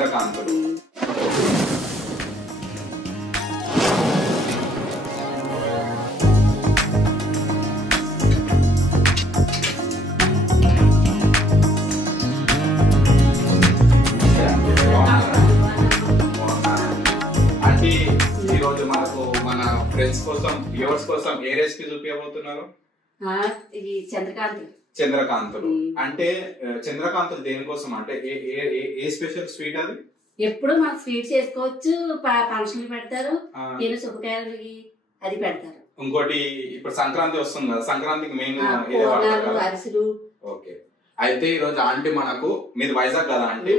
చంద్రకాంతులు. అంటే ఈరోజు మనకు మన ఫ్రెండ్స్ కోసం వ్యూవర్స్ కోసం ఏ రెసిపీ చూపించబోతున్నారు? చంద్రకాంతులు. అంటే చంద్రకాంతులు దేనికోసం అంటే ఏ స్పెషల్ స్వీట్ అది? ఎప్పుడు మన స్వీట్ చేసుకోవచ్చు, ఫంక్షన్లు పెడతారు, శుభకార్యాలకి అది పెడతారు. ఇంకోటి ఇప్పుడు సంక్రాంతి వస్తుంది కదా, సంక్రాంతికి మెయిన్ అరిసెలు. ఓకే. అయితే ఈ రోజు ఆంటీ మనకు, మీది వైజాగ్ కదా ఆంటీ?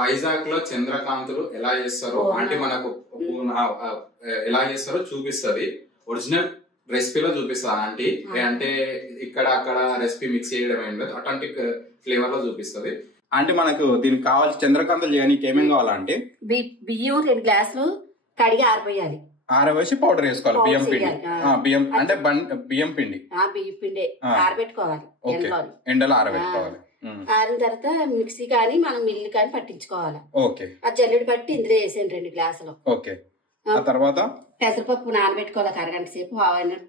వైజాగ్ లో చంద్రకాంతులు ఎలా చేస్తారో ఆంటీ మనకు ఎలా చేస్తారో చూపిస్తుంది. ఒరిజినల్ రెసిపీలో చూపిస్తుంది ఆంటీ. అంటే ఇక్కడ అక్కడ రెసిపీ మిక్స్ చేయడం ఏం లేదు, అథెంటిక్ ఫ్లేవర్ లో చూపిస్తుంది ఆంటీ. మనకు దీనికి కావాల్సి చంద్రకాంతులు చేయడానికి ఏమేమి కావాలంటే బియ్యం 2 గ్లాసులు కడిగి ఆరిపోయాలి. ఆరవేసి పౌడర్ వేసుకోవాలి. బియ్యం పిండి. బియ్యం అంటే బియ్యం పిండి ఆరబెట్టుకోవాలి. ఎండలో ఆరబెట్టుకోవాలి. ఆరిన తర్వాత మిక్సీ కానీ మనం మిల్లు కానీ పట్టించుకోవాలి. ఓకే. ఆ జల్లెడు పట్టి ఇందులో వేసాను 2 గ్లాసులు. ఓకే. ఆ తర్వాత పెసరపప్పు నానబెట్టుకోవాలి. అరగంట సేపు,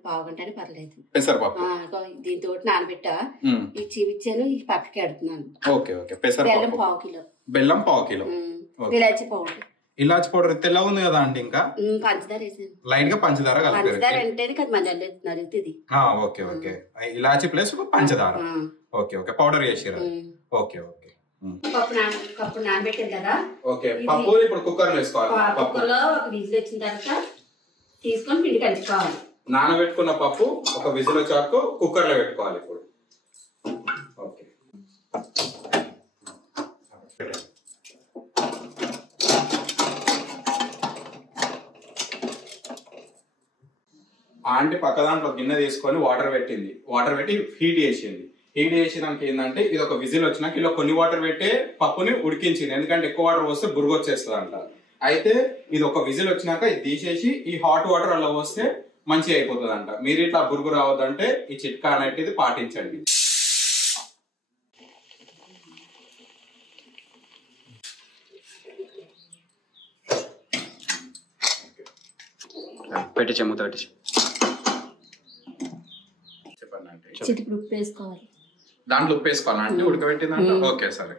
పావు గంట అని పర్లేదు. పెసరపప్పు దీంతో నానబెట్టా ఈ చీవిచ్చాను, ఈ పక్కకి ఎడుతున్నాను. ఓకే. ఓకే. పెసరపప్పు బెల్లం పావు కిలో. బెల్లం పావు కిలో. ఇలాచి పౌడర్. ఇలాచి పౌడర్ తెల్ల ఉంది కదా అంటే ఇంకా పంచదార వేసాను. లైట్ గా పంచదార పంచదార అంటే కదా మన నరుగుతుంది. ఓకే. ఓకే. ఇలాచి ప్లస్ పంచదార. ఓకే. ఓకే. పౌడర్ వేసారు. ఓకే. ఓకే. పప్పు నానబెట్టాను కదా. ఓకే. పప్పు ఇప్పుడు కుక్కర్ లో వేసుకోవాలి. కుక్కర్లో ఒక విజిల్ వచ్చిన తర్వాత తీసుకొని పిండి కలుపుకోవాలి. నానబెట్టుకున్న పప్పు ఒక విజిల్ వచ్చాక కుక్కర్ లో పెట్టుకోవాలి ఇప్పుడు. ఓకే. ఆంటీ పక్క దాంట్లో గిన్నె తీసుకొని వాటర్ పెట్టింది. వాటర్ పెట్టి హీట్ చేసింది. హీట్ చేసినాక ఏంటంటే ఇది ఒక విజిల్ వచ్చినాక ఇలా కొన్ని వాటర్ పెట్టి పప్పుని ఉడికించింది. ఎందుకంటే ఎక్కువ వాటర్ పోస్తే బురుగు వచ్చేస్తుంది అంట. అయితే ఇది ఒక విజిల్ వచ్చినాక ఇది తీసేసి ఈ హాట్ వాటర్ అలా పోస్తే మంచిగా అయిపోతుంది అంట. మీరు ఇట్లా బురుగు రావద్దంటే ఈ చిట్కా అనేది పాటించండి. పెట్టి చెమ్ముతో పెట్టి చెప్పండి అంటే చిటికెడు ఉప్పు వేసుకోవాలి. దాంట్లో ఉప్పు వేసుకోవాలంటే ఉడకబెట్టిందంట. ఓకే. సరే.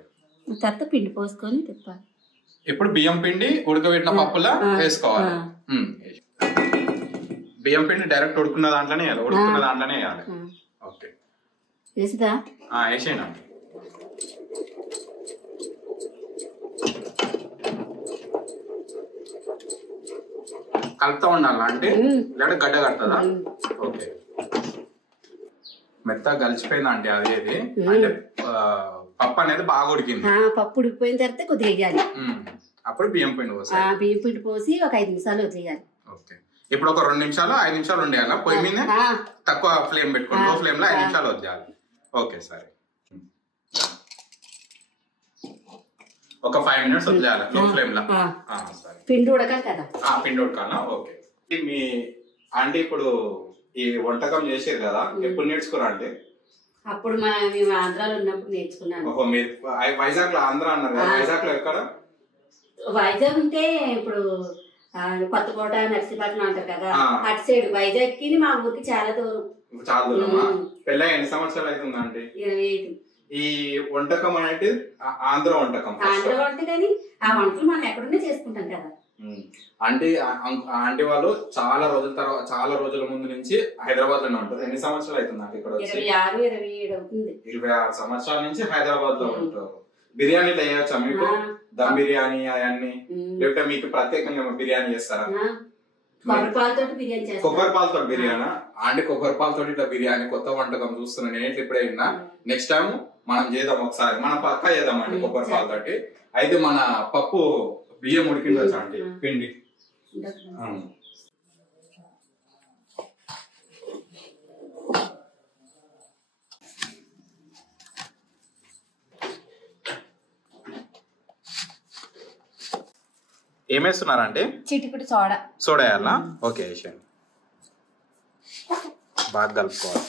తర్వాత పిండి పోసుకొని తిప్పాలి. ఇప్పుడు బియ్యం పిండి ఉడకబెట్టిన పప్పులా వేసుకోవాలి. బియ్యం పిండి డైరెక్ట్ ఉడుకున్న దాంట్లోనే వేయాలి. ఉడుకున్న దాంట్లోనే వేయాలి. ఓకే. వేసిదా? వేసేయండి. కలుపుతా ఉండాలా అంటే లేదా గడ్డ కడుతుందా? ఓకే. మెత్తగా కలిసిపోయింది అంటే అదేది అంటే పప్పు అనేది బాగా ఉడికింది. పప్పు ఉడికిపోయిన తర్వాత కొద్దిగా వేయాలి. అప్పుడు బియ్యం పిండి పోసి బియ్యం పిండి పోసి ఒక 5 నిమిషాలు వదిలేయాలి. ఓకే. ఇప్పుడు ఒక 2 నిమిషాలు 5 నిమిషాలు ఉండేయాలా పొయ్యి మీద? తక్కువ ఫ్లేమ్ పెట్టుకోండి. లో ఫ్లేమ్ లో 5 నిమిషాలు వదిలేయాలి. ఓకే. సరే. ఒక 5 మినిట్స్ వదిలేయాలి లో ఫ్లేమ్ లో. సరే. పిండి ఉడకాలి కదా. పిండి ఉడకాలా? ఓకే. మీ ఆంటీ ఇప్పుడు ఈ వంటకం చేసారు కదా, ఎప్పుడు నేర్చుకురా అంటే? అప్పుడు మేము ఆంధ్రాలో ఉన్నప్పుడు నేర్చుకున్నాను. ఓహో. మీరు వైజాగ్ లో ఆంధ్ర అన్నారు కదా, వైజాగ్ లో ఎక్కడ? వైజాగ్ ఉంటే ఇప్పుడు కొత్తకోట, నర్సీపట్నం అంటారు కదా, అటు సైడ్. వైజాగ్ కి మా ఊరికి చాలా దూరం. చాలా దూరమా? పెళ్ళి ఎన్ని సంవత్సరాలు అవుతుందా అంటే? 25. ఈ వంటకం అనేది ఆంధ్ర వంటకం. ఆంధ్ర వంట కానీ ఆ వంటలు మనం ఎక్కడున్నా చేసుకుంటాం కదా. ఆంటీ వాళ్ళు చాలా రోజుల ముందు నుంచి హైదరాబాద్ లోనే ఉంటారు. ఎన్ని సంవత్సరాలు అవుతుంది అంటే ఇక్కడ? 26, 27 అవుతుంది. 26 సంవత్సరాల నుంచి హైదరాబాద్ లో ఉంటారు. బిర్యానీలు వేయచ్చా మీకు? దమ్ బిర్యానీ అవన్నీ, లేకపోతే మీకు ప్రత్యేకంగా బిర్యానీ చేస్తారా? కొబ్బరి పాలతో బిర్యానీ. ఆంటీ కొబ్బరి పాలతో ఇట్లా బిర్యానీ కొత్త వంటకం చూస్తున్నాను నేను ఇప్పుడే విన్నా. నెక్స్ట్ టైం మనం చేద్దాం ఒకసారి, మనం పక్కా చేద్దాం అండి కొబ్బరి పాలతోటి. అయితే మన పప్పు బియ్యం ఉడికిందొచ్చా అంటే పిండి? ఏమేస్తున్నారంటే? చిటికెడు సోడా. సోడా వేయాలా? ఓకే. వేసేయండి. బాగా కలుపుకోవాలి.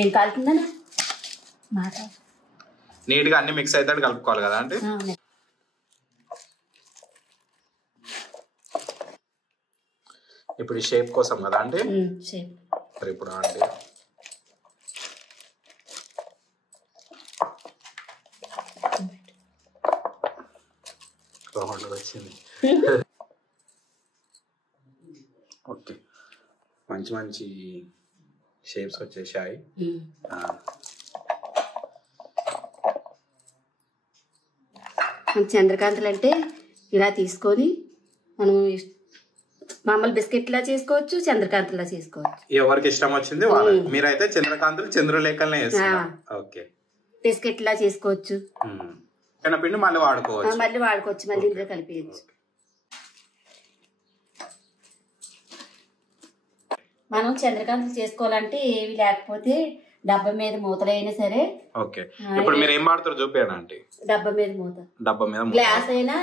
ఏం కాలుతుందన్నా మాట నీట్ గా అన్ని మిక్స్ అయితే కలుపుకోవాలి కదా అంటే. ఇప్పుడు ఈ షేప్ కోసం కదా అంటే ఇప్పుడు అంటే వచ్చింది. ఓకే, మంచి మంచి షేప్స్ వచ్చేసాయి. చంద్రకాంతలు అంటే ఇలా తీసుకొని మనం మామూలు బిస్కెట్లా చేసుకోవచ్చు, చంద్రకాంతలా చేసుకోవచ్చు, ఎవరికి ఇష్టం వచ్చింది వాళ్ళు. మీరైతే చంద్రకాంతలు చంద్రలేఖలనే చేస్తారు. ఓకే, బిస్కెట్లా చేసుకోవచ్చు, పిండి మళ్ళీ వాడుకోవచ్చు, మళ్ళీ ఇందులో కలిపేయచ్చు. మనం చంద్రకాంతలు చేసుకోవాలంటే ఏవి లేకపోతే డబ్బా మీద మూతలైనా సరే. ఓకే, ఇప్పుడు మీరు ఏం వాడతారు చూపేనండి. డబ్బా మీద మూత, గ్లాస్ అయినా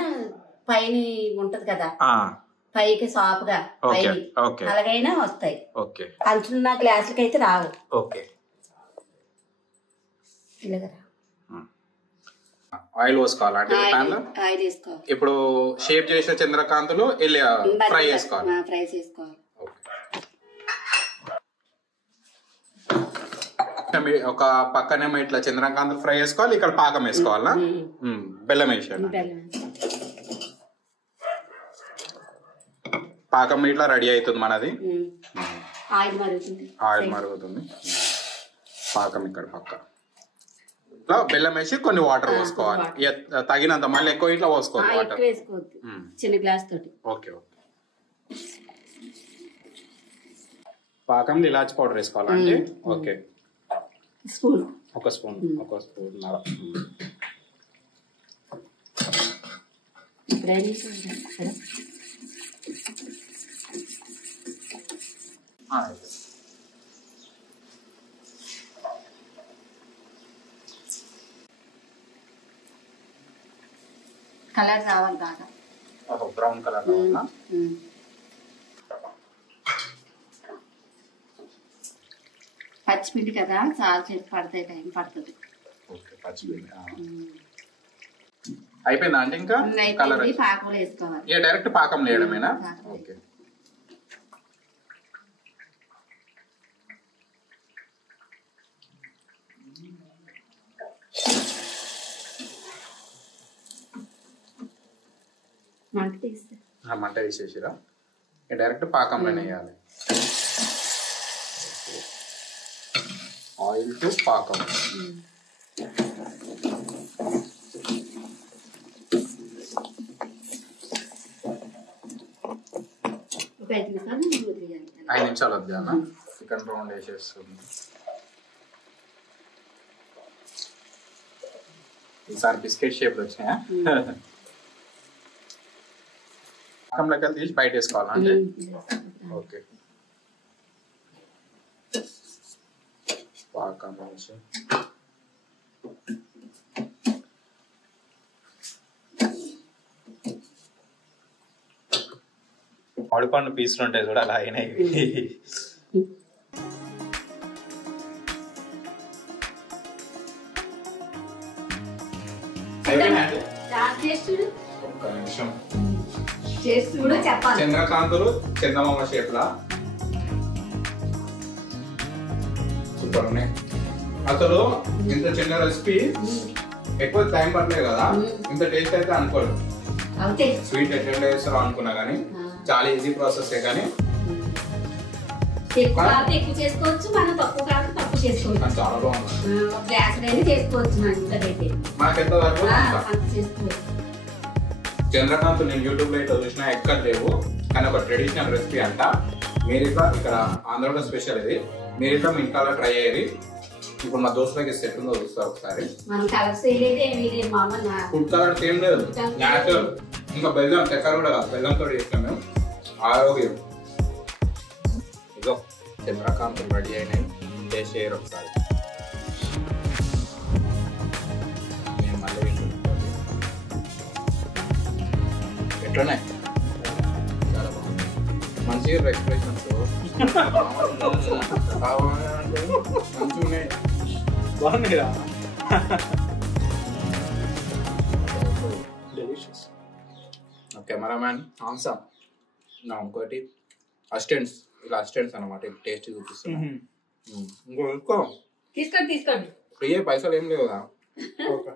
పైన ఉంటది కదా, పైకి సాపుగా అలాగైనా వస్తాయి. అంచున్న గ్లాసులకి అయితే రావు. ఆయిల్ పోసుకోవాలి. ఆయిల్ వేసుకోవాలి. ఇప్పుడు షేప్ చేసిన చంద్రకాంతలు ఫ్రై చేసుకోవాలి. ఒక పక్కనేమో ఇట్లా చంద్రకాంతలు ఫ్రై చేసుకోవాలి, ఇక్కడ పాకం వేసుకోవాలా, బెల్లం వేసాను. పాకం ఇట్లా రెడీ అవుతుంది మనది. ఆయిల్ మరుగుతుంది, పాకం ఇక్కడ పక్క ఇట్లా బెల్లం వేసి కొన్ని వాటర్ పోసుకోవాలి తగినంత. మళ్ళీ ఎక్కువ ఇట్లా పోసుకోవాలి వాటర్, చిన్న గ్లాస్ తోటి. Okay okay. పాకంలో ఇలాచి పౌడర్ వేసుకోవాలంటే ఓకే, ఒక స్పూన్ కలర్ రావాలి బాగా, బ్రౌన్ కలర్ రావాలా. పచ్చిపిండి కదా చాలా సేపు పడతాయి, టైం పడుతుంది. అయిపోయిందా అంటే ఇంకా పాకంలో వేసుకోవాలి. డైరెక్ట్ పాకం వేయడమేనా? ఓకే. మంట తీసేసిరా, డైరెక్ట్ పాకంలోనే వేయాలి. ఆయిల్ టు పాకం. ఒక 5 నిమిషాలు వద్దానా? చికెన్ రౌండ్ వేసేస్తుంది. ఈసారి బిస్కెట్ షేప్ వచ్చినాయా? పాకంలోకి తీసి బయట వేసుకోవాలా అంటే? ఓకే, పాకం వేసి మామిడిపండు పీసులు ఉంటాయి చూడ, అలా అయినాయి. చంద్రకాంతులు చందమామ షేప్ లా సూపర్ ఉన్నాయి. అసలు ఇంత చిన్న రెసిపీ ఎక్కువ టైం పడలేదు కదా, ఇంత టేస్ట్ అయితే అనుకోలేదు. స్వీట్ ఎట్లా చేస్తారో అనుకున్నా కానీ చాలా ఈజీ ప్రాసెస్. కానీ ఎక్కువ చేసుకోవచ్చు, మనం తక్కువ కాదు తక్కువ చేసుకోవచ్చు. చాలా బాగుంది. మాకెంత వరకు చంద్రకాంత్ నేను యూట్యూబ్ లో అయితే చూసినా ఎక్కడ లేవు, కానీ ఒక ట్రెడిషనల్ రెసిపీ అంట. మీరు ఇట్లా ఇక్కడ ఆంధ్రలో స్పెషల్ ఇది, మీరు ఇట్లా మీ ఇంట్లో ట్రై అయ్యేది. ఇప్పుడు మా దోస్తులకి సెట్ ఉందో చూస్తారు ఒకసారి. ఫుడ్ కలర్స్ ఏం లేదు, న్యాచురల్. ఇంకా బెల్లం చక్కెర కూడా కాదు, బెల్లంతో చేస్తాం మేము. ఆరోగ్యం. ఇదో చంద్రకాంత్ రెడీ అయినాయి, టేస్ట్ చేయరు ఒకసారి. నేను మళ్ళీ ఎట్లనే చాలా బాగుంది, మంచిగా ఎక్స్ప్రెషన్స్ మంచిగా ఉన్నాయి. బాగున్నాయిరా. డెలిషియస్. కెమెరామ్యాన్ ఆన్సర్ నా ఇంకోటి అసిస్టెంట్స్, ఇలా అసిస్టెంట్స్ అనమాట, టేస్ట్ చూపిస్తున్నాను. ఇంకో తీసుకోండి ఫ్రీ పైసలు ఏం లేవు కదా. ఓకే.